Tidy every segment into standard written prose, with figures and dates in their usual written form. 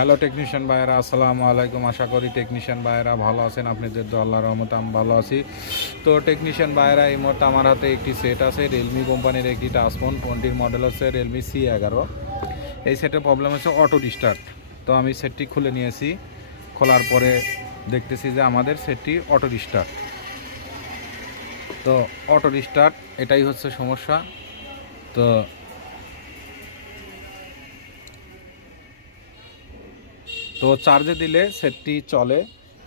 Hello technician ভাইয়েরা, আসসালামু আলাইকুম। আশা করি টেকনিশিয়ান ভাইয়েরা ভালো আছেন। আপনাদের তো আল্লাহর রহমতে আমি ভালো আছি। তো টেকনিশিয়ান ভাইয়েরা, এই মুহূর্তে আমার হাতে একটি সেট আছে, রিয়েলমি কোম্পানির একটি টাচফোন। ফোনটির মডেল হচ্ছে রিয়েলমি C11। এই সেটের প্রবলেম হচ্ছে অটো রিস্টার্ট। তো আমি সেটটি খুলে নিয়েছি। খোলার পরে দেখতেছি যে আমাদের সেটটি অটো রিস্টার্ট। তো অটো রিস্টার্ট এটাই হচ্ছে সমস্যা। তো চার্জে দিলে সেটটি চলে,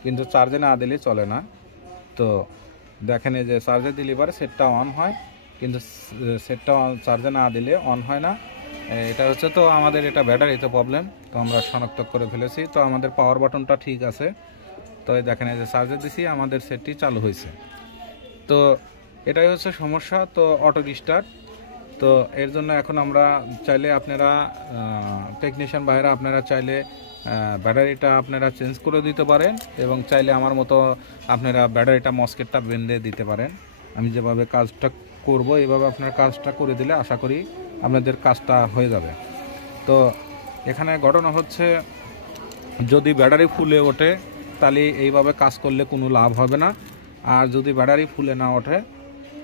কিন্তু চার্জে না দিলে চলে না। তো দেখেন যে চার্জে দিলে পরে সেটটা অন হয়, কিন্তু সেটটা চার্জে না দিলে অন হয় না। এটা হচ্ছে তো আমাদের এটা ব্যাটারিতে প্রবলেম। তো আমরা শনাক্ত করে ফেলেছি। তো আমাদের পাওয়ার বাটনটা ঠিক আছে। তো দেখেন যে চার্জে দিছি, আমাদের সেটটি চালু হয়েছে। তো এটাই হচ্ছে সমস্যা। তো অটো রিস্টার্ট। তো এর জন্য এখন আমরা চাইলে, আপনারা টেকনিশিয়ান ভাইরা আপনারা চাইলে ব্যাটারিটা আপনারা চেঞ্জ করে দিতে পারেন, এবং চাইলে আমার মতো আপনারা ব্যাটারিটা মসকেটটা বেঁধে দিতে পারেন। আমি যেভাবে কাজটা করব এইভাবে আপনারা কাজটা করে দিলে আশা করি আপনাদের কাজটা হয়ে যাবে। তো এখানে ঘটনা হচ্ছে, যদি ব্যাটারি ফুলে ওঠে তাহলে এইভাবে কাজ করলে কোনো লাভ হবে না। আর যদি ব্যাটারি ফুলে না ওঠে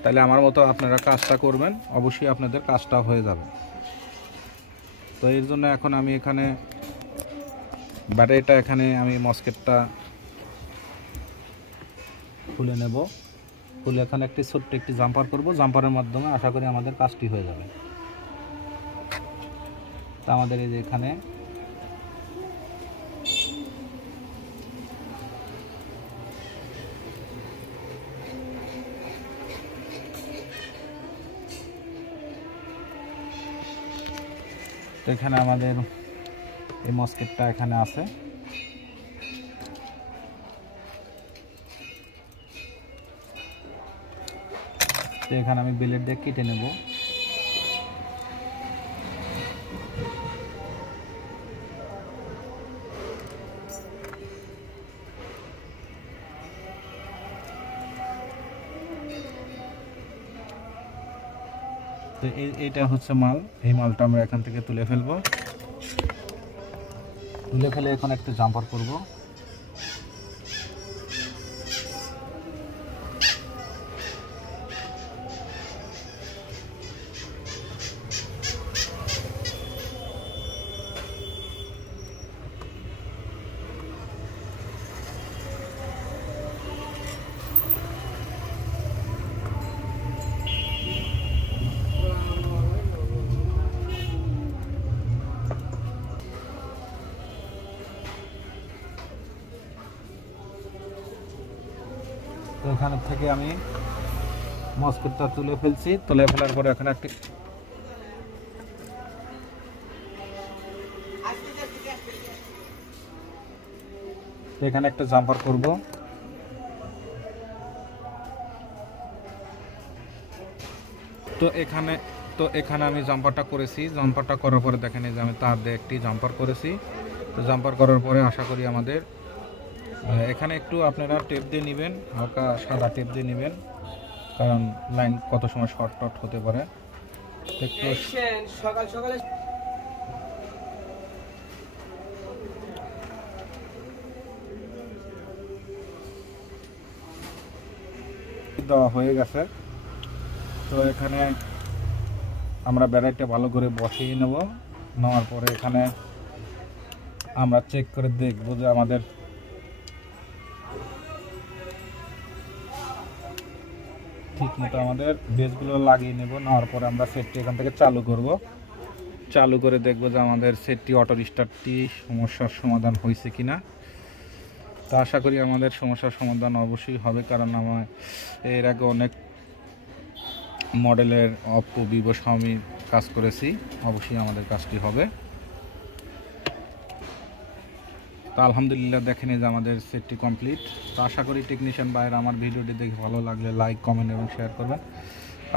তাহলে আমার মতো আপনারা কাজটা করবেন, অবশ্যই আপনাদের কাজটা হয়ে যাবে। তো এর জন্য এখন আমি এখানে ব্যাটারিটা, এখানে আমি মসকেটটা খুলে নেব। খুলে এখানে একটি ছোট্ট একটি জাম্পার করব। জাম্পারের মাধ্যমে আশা করি আমাদের কাজটি হয়ে যাবে। তো আমাদের এই যে এখানে তো এখানে আমাদের এই মসকেটটা এখানে আছে। তো এখানে আমি ব্লেড দিয়ে কেটে নেব। তো এইটা হচ্ছে মাল। এই মালটা আমরা এখান থেকে তুলে ফেলবো। তুলে ফেলে এখন একটা জাম্পার করব। তো এখান থেকে আমি মসকেটটা তুলে ফেলছি। তুলে ফেলার পরে এখানে একটি এখানে একটা জাম্পার করব। তো এখানে আমি জাম্পারটা করেছি। জাম্পারটা করার পরে দেখেন যে আমি তার দিয়ে একটি জাম্পার করেছি। তো জাম্পার করার পরে আশা করি আমাদের এখানে একটু আপনারা টেপ দিয়ে নেবেন, হালকা সাদা টেপ দিয়ে নেবেন, কারণ লাইন কত সময় শর্ট টট হতে পারে। একটু সকাল সকালে দেওয়া হয়ে গেছে। তো এখানে আমরা ব্যাটারিটা ভালো করে বসিয়ে নেব। নেওয়ার পরে এখানে আমরা চেক করে দেখব যে আমাদের ঠিক মতো আমাদের বেসগুলো লাগিয়ে নেব। নেওয়ার পরে আমরা সেটটি এখান থেকে চালু করব। চালু করে দেখব যে আমাদের সেটটি অটো রিস্টার্টটি সমস্যার সমাধান হয়েছে কিনা। তো আশা করি আমাদের সমস্যার সমাধান অবশ্যই হবে, কারণ আমার এর আগে অনেক মডেলের অপ্পো, ভিভো, শাওমি কাজ করেছি। অবশ্যই আমাদের কাজটি হবে। তো আলহামদুলিল্লাহ, দেখেন যে আমাদের সেটটি কমপ্লিট। তো আশা করি টেকনিশিয়ান ভাইরা আমার ভিডিওটি দেখে ভালো লাগলে লাইক, কমেন্ট এবং শেয়ার করবেন।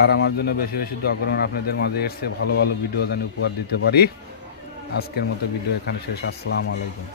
আর আমার জন্য বেশি বেশি দোয়া করবেন, আপনাদের মাঝে এসে ভালো ভালো ভিডিও যেন উপহার দিতে পারি। আজকের মতো ভিডিও এখানে শেষ। আসসালামু আলাইকুম।